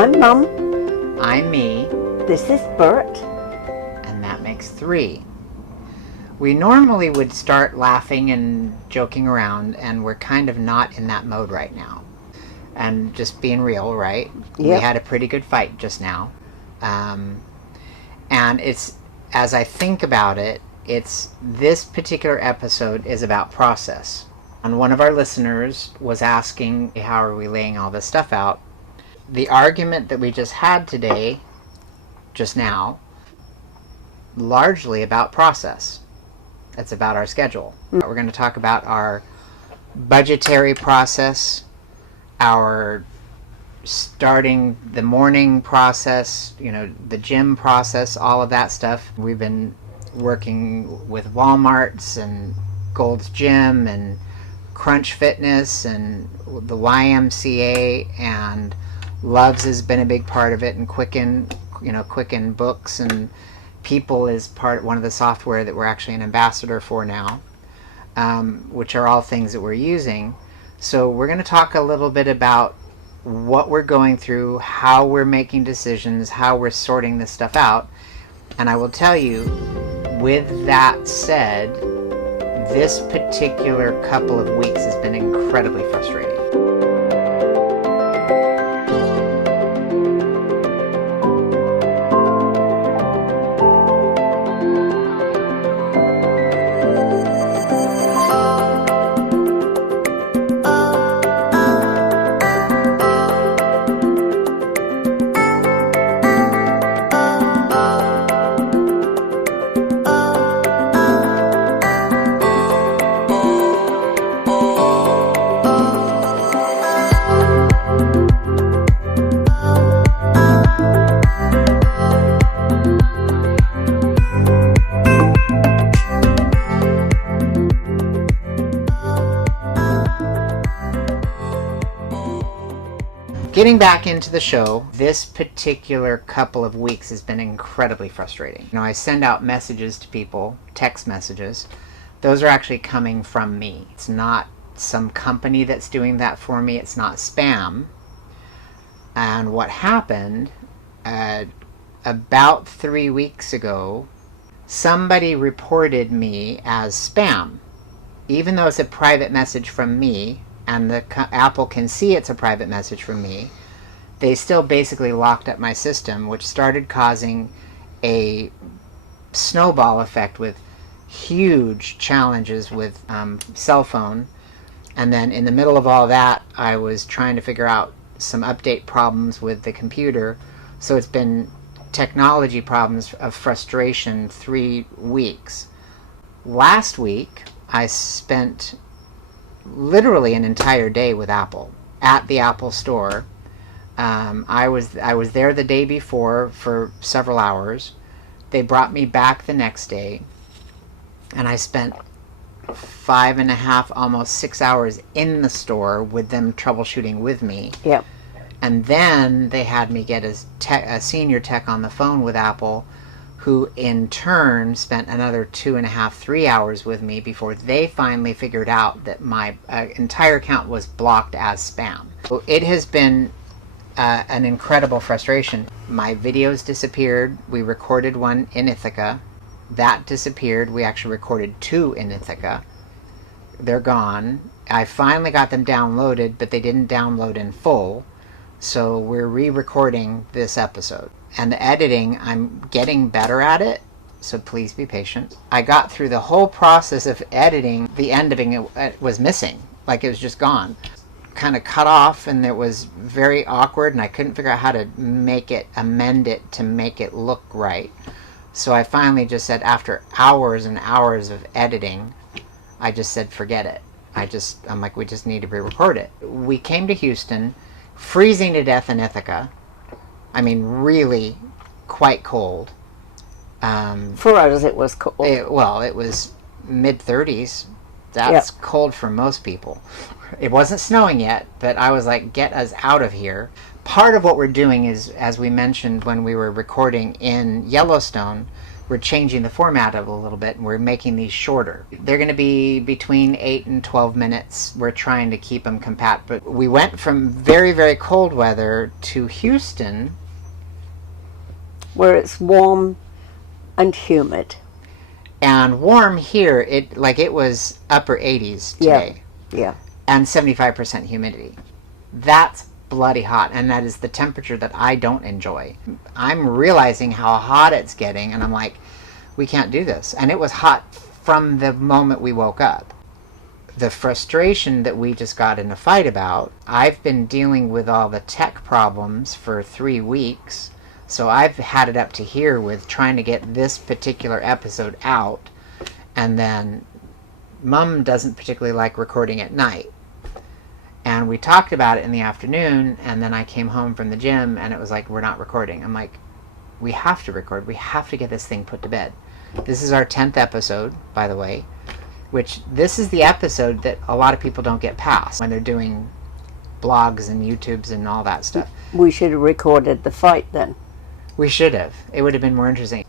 I'm Mum. I'm Me. This is Bert. And that makes 3. We normally would start laughing and joking around, and we're kind of not in that mode right now. And just being real, right? Yep. We had a pretty good fight just now. And it's, as I think about it, this particular episode is about process. And one of our listeners was asking, how are we laying all this stuff out? The argument that we just had today, just now, largely about process. It's about our schedule. We're going to talk about our budgetary process, our starting the morning process, the gym process, all of that stuff. We've been working with Walmart's and Gold's Gym and Crunch Fitness and the YMCA, and Loves has been a big part of it, and Quicken Books and People is one of the software that we're actually an ambassador for now, which are all things that we're using. So we're going to talk a little bit about what we're going through, how we're making decisions, how we're sorting this stuff out. And I will tell you, with that said, this particular couple of weeks has been incredibly frustrating. Getting back into the show, this particular couple of weeks has been incredibly frustrating. I send out messages to people, text messages. Those are actually coming from me. It's not some company that's doing that for me. It's not spam. And what happened, about 3 weeks ago, somebody reported me as spam. Even though it's a private message from me, and the Apple can see it's a private message from me, they still basically locked up my system, which started causing a snowball effect with huge challenges with cell phone. And then in the middle of all that, I was trying to figure out some update problems with the computer. So it's been technology problems of frustration 3 weeks. Last week, I spent literally an entire day with Apple at the Apple store. I was there the day before for several hours. They brought me back the next day, and I spent 5.5, almost 6 hours in the store with them troubleshooting with me. Yep. And then they had me get a senior tech on the phone with Apple, who in turn spent another 2.5, 3 hours with me before they finally figured out that my entire account was blocked as spam. So it has been an incredible frustration. My videos disappeared. We recorded one in Ithaca. That disappeared. We actually recorded 2 in Ithaca. They're gone. I finally got them downloaded, but they didn't download in full. So we're re-recording this episode. And the editing, I'm getting better at it, so please be patient. I got through the whole process of editing. The ending it was missing, like it was just gone. Kind of cut off, and it was very awkward, and I couldn't figure out how to amend it to make it look right. So I finally just said, after hours and hours of editing, I just said, forget it. I'm like, we just need to re-record it. We came to Houston, freezing to death in Ithaca. I mean, really quite cold. For us, it was cold. It was mid-30s. That's cold for most people. It wasn't snowing yet, but I was like, get us out of here. Part of what we're doing is, as we mentioned when we were recording in Yellowstone, we're changing the format of it a little bit, and we're making these shorter. They're going to be between 8 and 12 minutes. We're trying to keep them compact. But we went from very, very cold weather to Houston, where it's warm and humid. and warm here. It was upper 80s today. Yeah. And 75% humidity. That's bloody hot, and that is the temperature that I don't enjoy. I'm realizing how hot it's getting, and I'm like, we can't do this. And it was hot from the moment we woke up. The frustration that we just got in a fight about, I've been dealing with all the tech problems for 3 weeks, so I've had it up to here with trying to get this particular episode out, and then Mum doesn't particularly like recording at night. And we talked about it in the afternoon, and then I came home from the gym, and it was like, we're not recording. I'm like, we have to record. We have to get this thing put to bed. This is our 10th episode, by the way, which this is the episode that a lot of people don't get past when they're doing blogs and YouTubes and all that stuff. We should have recorded the fight then. We should have. It would have been more interesting.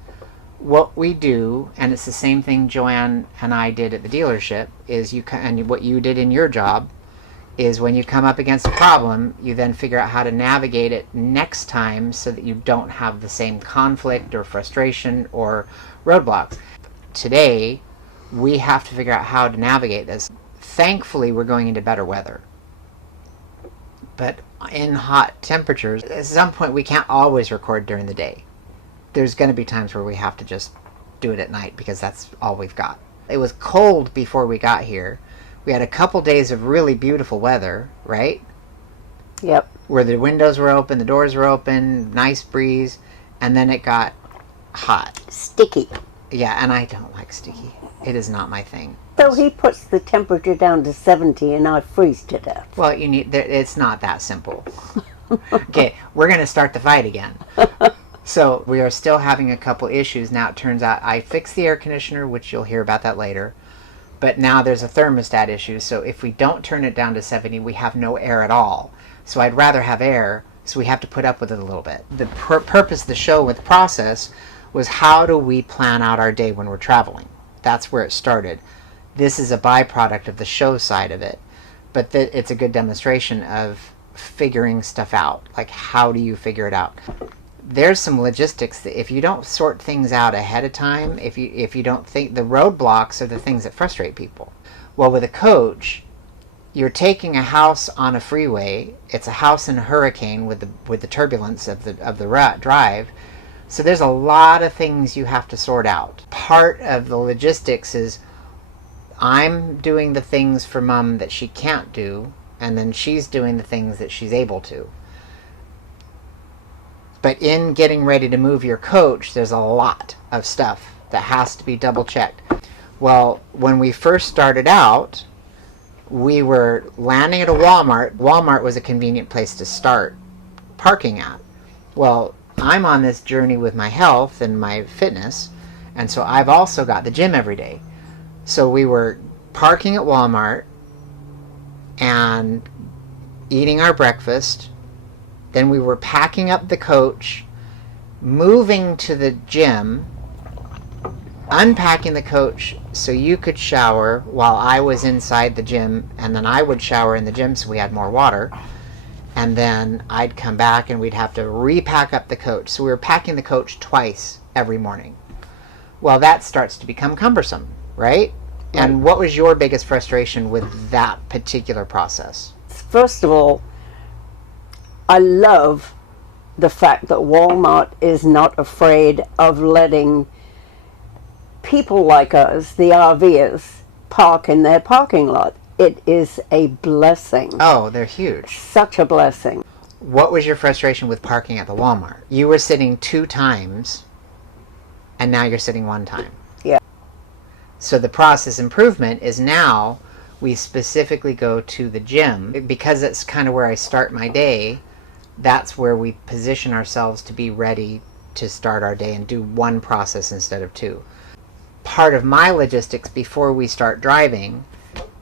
What we do, and it's the same thing Joanne and I did at the dealership, is and what you did in your job, is when you come up against a problem, you then figure out how to navigate it next time so that you don't have the same conflict or frustration or roadblocks. Today, we have to figure out how to navigate this. Thankfully, we're going into better weather. But in hot temperatures, at some point we can't always record during the day. There's going to be times where we have to just do it at night because that's all we've got. It was cold before we got here. We had a couple days of really beautiful weather, right? Yep. Where the windows were open, the doors were open, nice breeze, and then it got hot. Sticky. Yeah, and I don't like sticky. It is not my thing. So he puts the temperature down to 70 and I freeze to death. Well, it's not that simple. Okay, we're going to start the fight again. So we are still having a couple issues. Now it turns out I fixed the air conditioner, which you'll hear about that later. But now there's a thermostat issue, so if we don't turn it down to 70, we have no air at all. So I'd rather have air, so we have to put up with it a little bit. The purpose of the show with process was how do we plan out our day when we're traveling. That's where it started. This is a byproduct of the show side of it, but it's a good demonstration of figuring stuff out. Like, how do you figure it out? There's some logistics that if you don't sort things out ahead of time, if you don't think, the roadblocks are the things that frustrate people. Well, with a coach, you're taking a house on a freeway. It's a house in a hurricane with the turbulence of the drive. So there's a lot of things you have to sort out. Part of the logistics is I'm doing the things for Mum that she can't do, and then she's doing the things that she's able to. But in getting ready to move your coach, there's a lot of stuff that has to be double checked. Well, when we first started out, we were landing at a Walmart. Walmart was a convenient place to start parking at. Well, I'm on this journey with my health and my fitness, and so I've also got the gym every day. So we were parking at Walmart and eating our breakfast. Then we were packing up the coach, moving to the gym, unpacking the coach so you could shower while I was inside the gym, and then I would shower in the gym so we had more water. And then I'd come back and we'd have to repack up the coach. So we were packing the coach twice every morning. Well, that starts to become cumbersome, right? And what was your biggest frustration with that particular process? First of all, I love the fact that Walmart is not afraid of letting people like us, the RVers, park in their parking lot. It is a blessing. Oh, they're huge. Such a blessing. What was your frustration with parking at the Walmart? You were sitting 2 times, and now you're sitting 1 time. Yeah. So the process improvement is now we specifically go to the gym. Because it's kind of where I start my day, that's where we position ourselves to be ready to start our day and do 1 process instead of 2. Part of my logistics before we start driving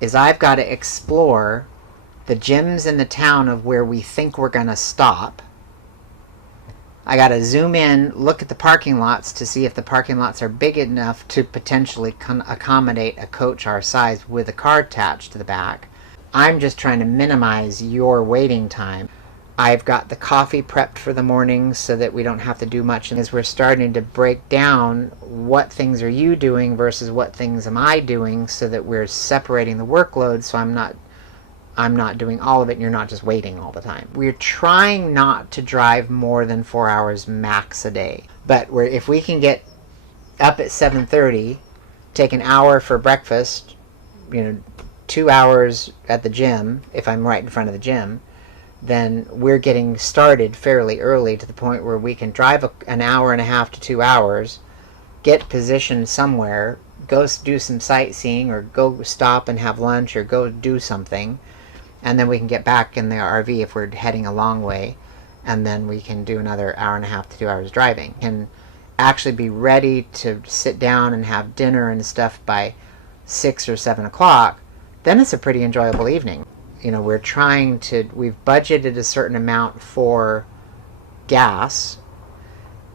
is I've got to explore the gyms in the town of where we think we're going to stop. I got to zoom in, look at the parking lots to see if the parking lots are big enough to potentially accommodate a coach our size with a car attached to the back. I'm just trying to minimize your waiting time. I've got the coffee prepped for the morning so that we don't have to do much. And as we're starting to break down what things are you doing versus what things am I doing, so that we're separating the workload, so I'm not doing all of it and you're not just waiting all the time. We're trying not to drive more than 4 hours max a day. But if we can get up at 7:30, take an hour for breakfast, 2 hours at the gym, if I'm right in front of the gym, then we're getting started fairly early to the point where we can drive an hour and a half to 2 hours, get positioned somewhere, go do some sightseeing, or go stop and have lunch, or go do something, and then we can get back in the RV if we're heading a long way, and then we can do another hour and a half to 2 hours driving. And actually be ready to sit down and have dinner and stuff by 6 or 7 o'clock, then it's a pretty enjoyable evening. We've budgeted a certain amount for gas,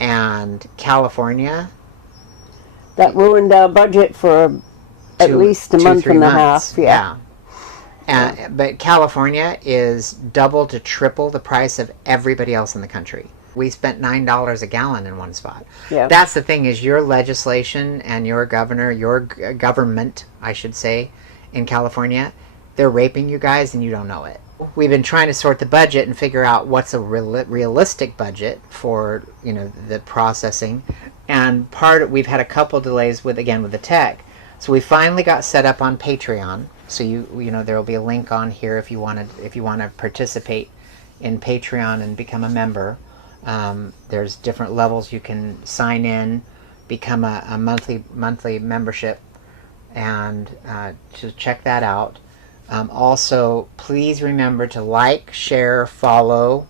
and California, That ruined our budget for at least a month and a half. Yeah. But California is double to triple the price of everybody else in the country. We spent $9 a gallon in one spot. Yeah. That's the thing, is your legislation and your governor, your government, I should say, in California, they're raping you guys and you don't know it. We've been trying to sort the budget and figure out what's a realistic budget for the processing. And we've had a couple delays with the tech. So we finally got set up on Patreon. So there will be a link on here if you want to participate in Patreon and become a member. There's different levels you can sign in, become a monthly membership, and to check that out. Also, please remember to like, share, follow,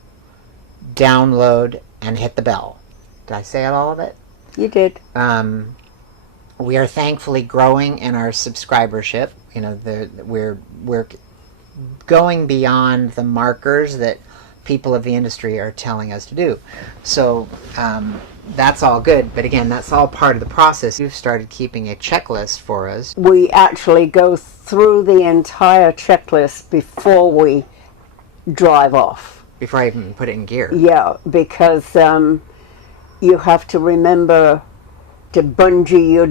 download, and hit the bell. Did I say all of it? You did. We are thankfully growing in our subscribership. We're going beyond the markers that people of the industry are telling us to do. So that's all good. But again, that's all part of the process. You've started keeping a checklist for us. We actually go through the entire checklist before we drive off. Before I even put it in gear. Yeah, because you have to remember to bungee your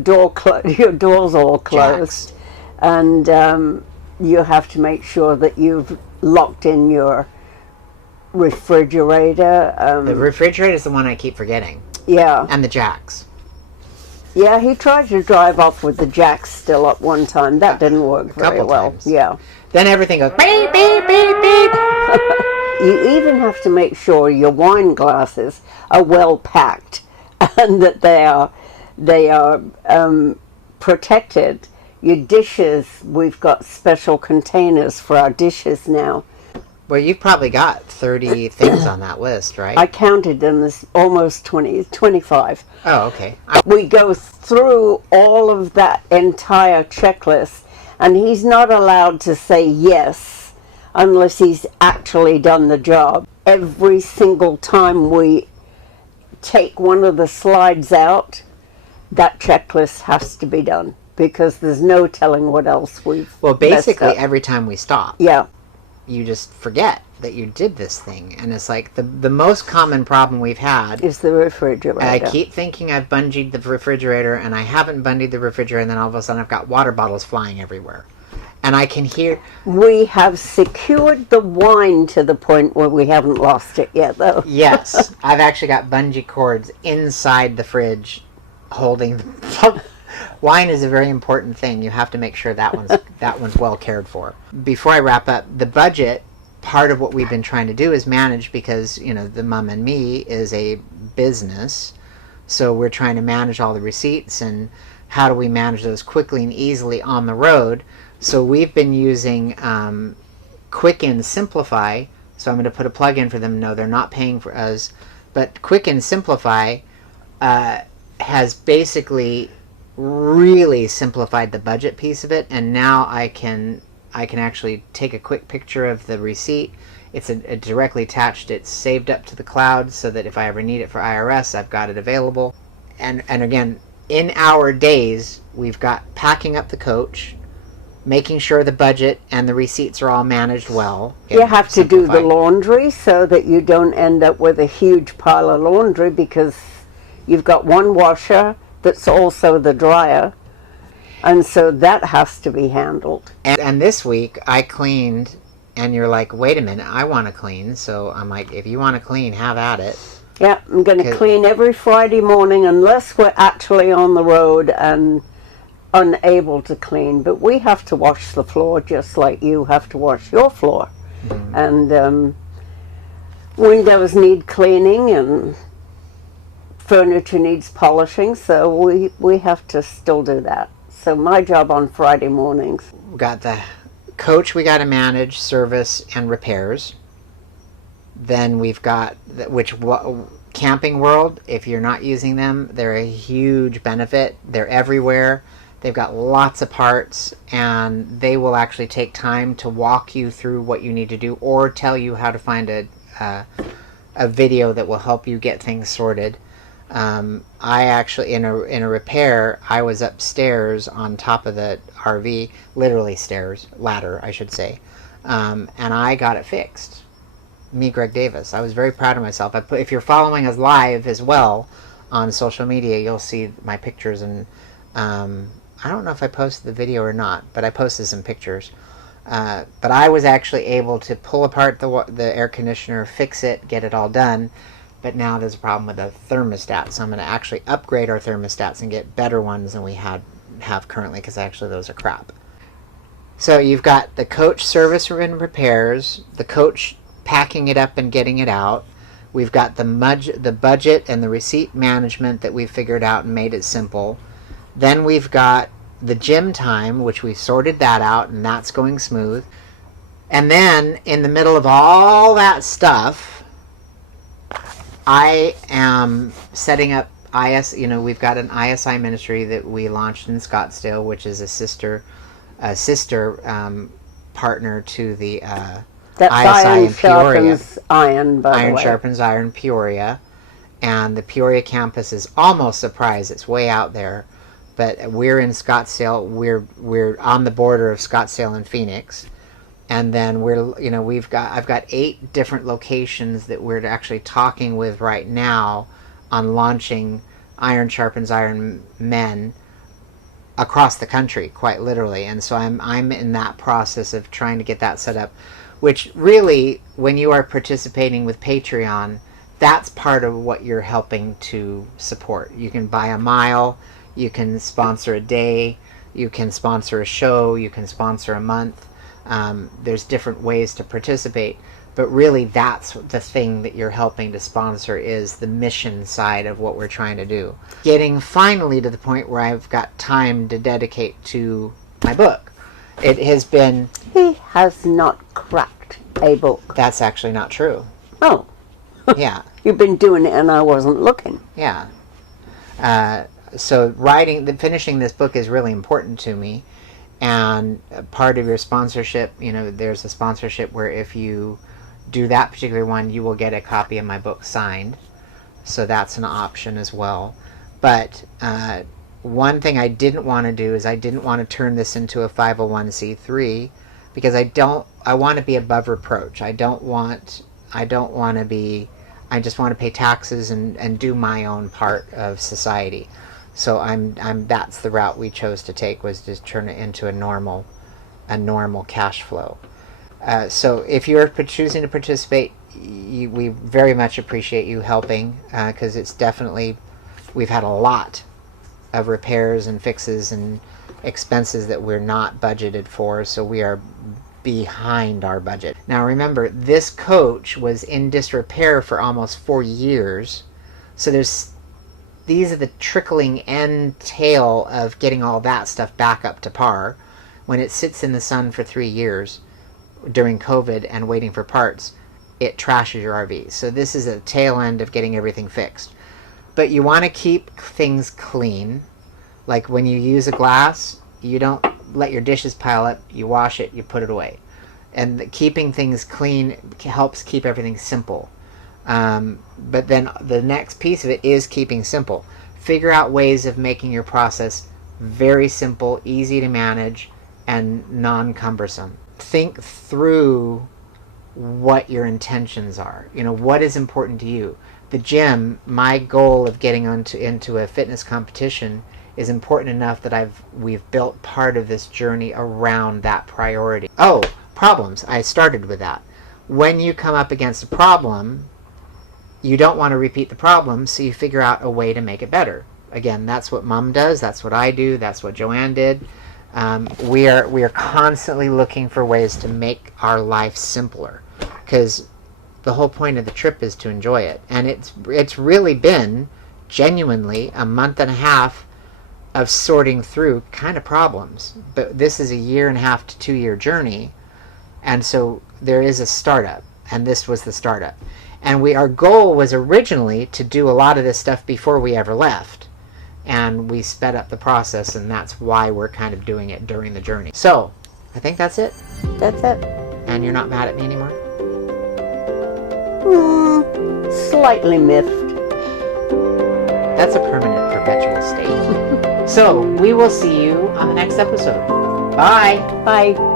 doors all closed. Jacks. And you have to make sure that you've locked in your refrigerator. The refrigerator is the one I keep forgetting. Yeah. And the jacks. Yeah, he tried to drive off with the jacks still up one time. That didn't work very well. Times. Yeah. Then everything goes beep, beep, beep, beep. You even have to make sure your wine glasses are well packed and that they are protected. Your dishes, we've got special containers for our dishes now. Well, you've probably got 30 things on that list, right? I counted them as almost 25. Oh, okay. We go through all of that entire checklist, and he's not allowed to say yes unless he's actually done the job. Every single time we take one of the slides out, that checklist has to be done, because there's no telling what else we've Well, basically, messed up. every time we stop, Yeah. you just forget that you did this thing. And it's like the most common problem we've had Is the refrigerator. I keep thinking I've bungeed the refrigerator, and I haven't bungeed the refrigerator, and then all of a sudden I've got water bottles flying everywhere. And I can hear... We have secured the wine to the point where we haven't lost it yet, though. Yes. I've actually got bungee cords inside the fridge holding... Wine is a very important thing. You have to make sure that one's well cared for. Before I wrap up, the budget, part of what we've been trying to do is manage, because, the Mum&Me is a business. So we're trying to manage all the receipts, and how do we manage those quickly and easily on the road. So we've been using Quicken Simplify. So I'm going to put a plug in for them. No, they're not paying for us. But Quicken Simplify has basically really simplified the budget piece of it. And now I can actually take a quick picture of the receipt It's directly attached. It's saved up to the cloud so that if I ever need it for IRS, I've got it available. And again, in our days, we've got packing up the coach, making sure the budget and the receipts are all managed well. You have to do the laundry so that you don't end up with a huge pile of laundry, because you've got one washer that's also the dryer, and so that has to be handled. And this week I cleaned, and you're like, wait a minute, I want to clean. So I'm like, if you want to clean, have at it. Yeah, I'm going to clean every Friday morning unless we're actually on the road and unable to clean. But we have to wash the floor just like you have to wash your floor. Mm-hmm. And windows need cleaning and furniture needs polishing, so we have to still do that. So my job on Friday mornings. We got the coach we got to manage, service, and repairs. Then we've got, Camping World, if you're not using them, they're a huge benefit. They're everywhere. They've got lots of parts, and they will actually take time to walk you through what you need to do, or tell you how to find a video that will help you get things sorted. I actually, in a repair, I was upstairs on top of the RV, literally stairs, ladder, I should say, and I got it fixed. Me, Greg Davis. I was very proud of myself. If you're following us live as well on social media, you'll see my pictures, and I don't know if I posted the video or not, but I posted some pictures. But I was actually able to pull apart the air conditioner, fix it, get it all done. But now there's a problem with the thermostat, so I'm going to actually upgrade our thermostats and get better ones than we have currently, because actually those are crap. So you've got the coach service and repairs, the coach packing it up and getting it out. We've got the budget and the receipt management that we figured out and made it simple. Then we've got the gym time, which we sorted that out, and that's going smooth. And then in the middle of all that stuff, I am setting up we've got an ISI ministry that we launched in Scottsdale, which is a sister partner to the ISI in Peoria. Iron sharpens iron, Peoria. And the Peoria campus is almost a surprise. It's way out there. But we're in Scottsdale. We're on the border of Scottsdale and Phoenix. And then I've got 8 different locations that we're actually talking with right now on launching Iron Sharpens Iron Men across the country, quite literally. And so I'm in that process of trying to get that set up, which really, when you are participating with Patreon, that's part of what you're helping to support. You can buy a mile, you can sponsor a day, you can sponsor a show, you can sponsor a month. There's different ways to participate, but really that's the thing that you're helping to sponsor, is the mission side of what we're trying to do. Getting finally to the point where I've got time to dedicate to my book. It has been... He has not cracked a book. That's actually not true. Oh. Yeah. You've been doing it and I wasn't looking. Yeah. So finishing this book is really important to me. And part of your sponsorship, there's a sponsorship where if you do that particular one, you will get a copy of my book signed. So that's an option as well. But one thing I didn't want to do is I didn't want to turn this into a 501c3, because I want to be above reproach. I just want to pay taxes and do my own part of society. So that's the route we chose to take, was to turn it into a normal cash flow. So if you're choosing to participate, we very much appreciate you helping, because it's definitely, we've had a lot of repairs and fixes and expenses that we're not budgeted for, so we are behind our budget. Now remember, this coach was in disrepair for almost 4 years, so these are the trickling end tail of getting all that stuff back up to par. When it sits in the sun for 3 years during COVID and waiting for parts, it trashes your RV. So this is a tail end of getting everything fixed. But you want to keep things clean. Like when you use a glass, you don't let your dishes pile up. You wash it, you put it away. And keeping things clean helps keep everything simple. But then the next piece of it is keeping simple. Figure out ways of making your process very simple, easy to manage, and non-cumbersome. Think through what your intentions are. What is important to you. The gym, my goal of getting into a fitness competition is important enough that we've built part of this journey around that priority. Oh, problems. I started with that. When you come up against a problem, you don't want to repeat the problem, so you figure out a way to make it better. Again, that's what Mom does. That's what I do. That's what Joanne did. We are constantly looking for ways to make our life simpler, because the whole point of the trip is to enjoy it. And it's really been genuinely a month and a half of sorting through kind of problems. But this is a 1.5 to 2 year journey, and so there is a startup, and this was the startup. And our goal was originally to do a lot of this stuff before we ever left. And we sped up the process, and that's why we're kind of doing it during the journey. So, I think that's it. That's it. And you're not mad at me anymore? Slightly miffed. That's a permanent, perpetual state. So, we will see you on the next episode. Bye! Bye.